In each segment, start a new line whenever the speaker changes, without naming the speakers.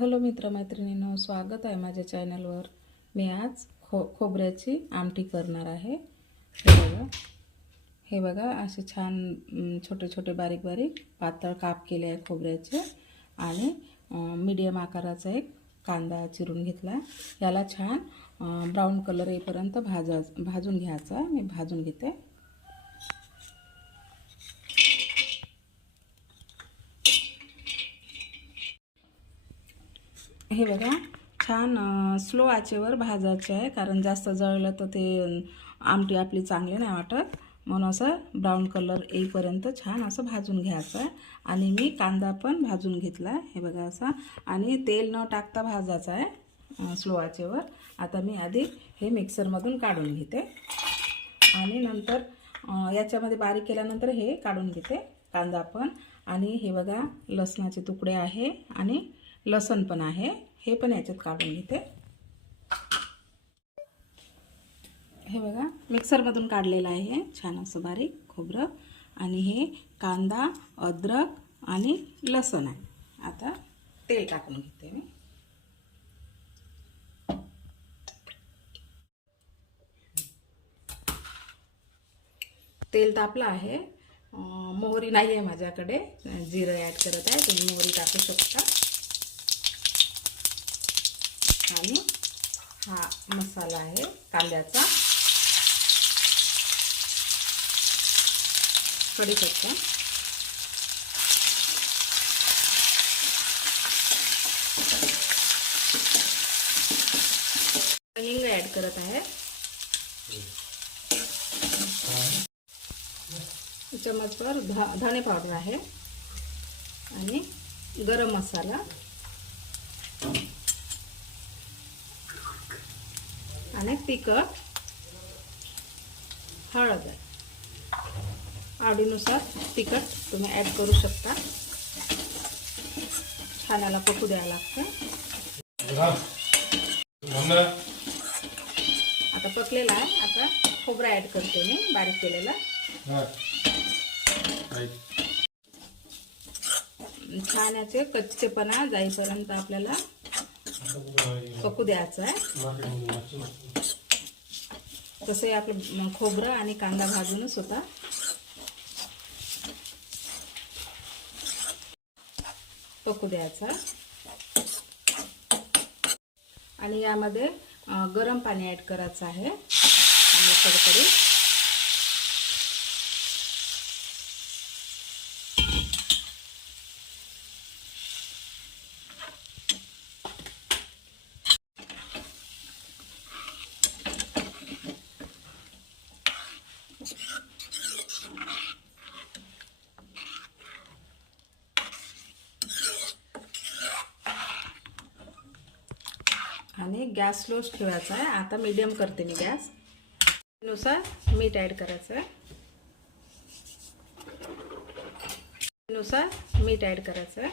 Hello मित्रमैत्रिणींनो स्वागत आहे माझ्या चॅनलवर. मी आज खो खोबऱ्याची आमटी करणार आहे. हे बघा. हे बघा असे छान छोटे छोटे बारीक बारीक पातळ काप केले आहे खोबऱ्याचे. आणि मीडियम आकाराचा एक कांदा चिरून घेतला. याला छान ब्राऊन कलर येईपर्यंत भाजा भाजून घ्यायचा. मी भाजून घेते. हे बघा छान स्लो आचेवर भाजायचे आहे कारण जास्त जळलं तर ते आमटी आपली चांगली नाही वाटत. म्हणून असं ब्राऊन कलर येईपर्यंत छान असं भाजून घ्यायचं आहे. आणि मी कांदा पण भाजून घेतला आहे. हे बघा असा. आणि तेल न टाकता भाजायचा आहे स्लो आचेवर. आता मी आधी हे मिक्सरमधून काढून घेते. आणि नंतर याच्यामध्ये बारीक केल्यानंतर हे काढून घेते कांदा पण. आणि हे बघा लसणाचे तुकडे आहे आणि लसण पण आहे. हे पण याच्यात काढून घेते. हे बघा मिक्सरमधून काढलेलं आहे हे. छान असं बारीक खोबरं. आणि हे कांदा अद्रक आणि लसूण आहे. आता तेल टाकून घेते मी. तेल तापलं आहे. मोहरी नाही आहे माझ्याकडे. जिरं ॲड करत आहे तुम्ही मोहरी टाकू शकता. आणि हा मसाला आहे कांद्याचा. कडीपत्ता हिंग ॲड करत आहे. चमचभर धा धणे पावडर आहे. आणि गरम मसाला. आणि तिखट हळद आहे. आवडीनुसार तिखट तुम्ही ॲड करू शकता. छानाला पकू द्यावं लागतं. आता पकलेला आहे. आता खोबरा ॲड करते मी. बारीक केलेला. छान याचे कच्चेपणा जाईपर्यंत आपल्याला पकू द्यायचं आहे. तसंही आपलं खोबरं आणि कांदा भाजूनच होता. पकू द्यायचा. आणि यामध्ये गरम पाणी ॲड करायचं आहे. चांगलं कडकडीत. आणि गॅस स्लोच ठेवायचा आहे. आता मीडियम करते मी गॅस. नुसार मीठ ॲड करायचं आहे. नुसार मीठ ॲड करायचं आहे.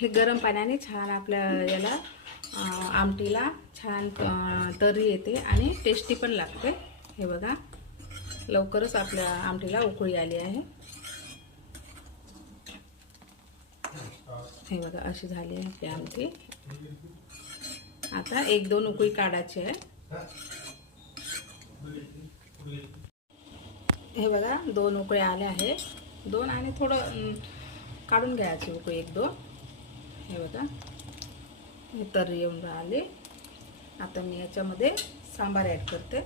हे गरम पाण्याने छान आपल्या याला आमटीला छान तर्री तरी येते आणि टेस्टी पण लागते. हे बघा लवकरच आपल्या आमटीला उकळी आली आहे. हे बघा अशी झाली आहे आपली आमटी. आता एक दोन उकळी काढायची आहे. हे बघा दोन उकळे आले आहे. दोन आणि थोडं काढून घ्यायची उकळी एक दोन. हे बघा हे येऊन राहिले. आता मी याच्यामध्ये सांबार ॲड करते.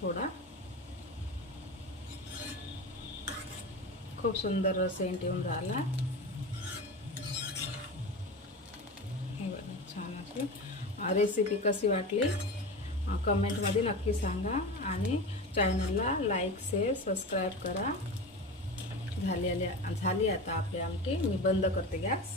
थोडा. खूप सुंदर सेंट येऊन राहिला. हे बघा छान अशी. रेसिपी कशी वाटली? कमेंटमध्ये नक्की सांगा आणि चॅनलला लाईक शेअर सबस्क्राईब करा. झाली आली झाली आता आपली आमटी. मी बंद करते गॅस.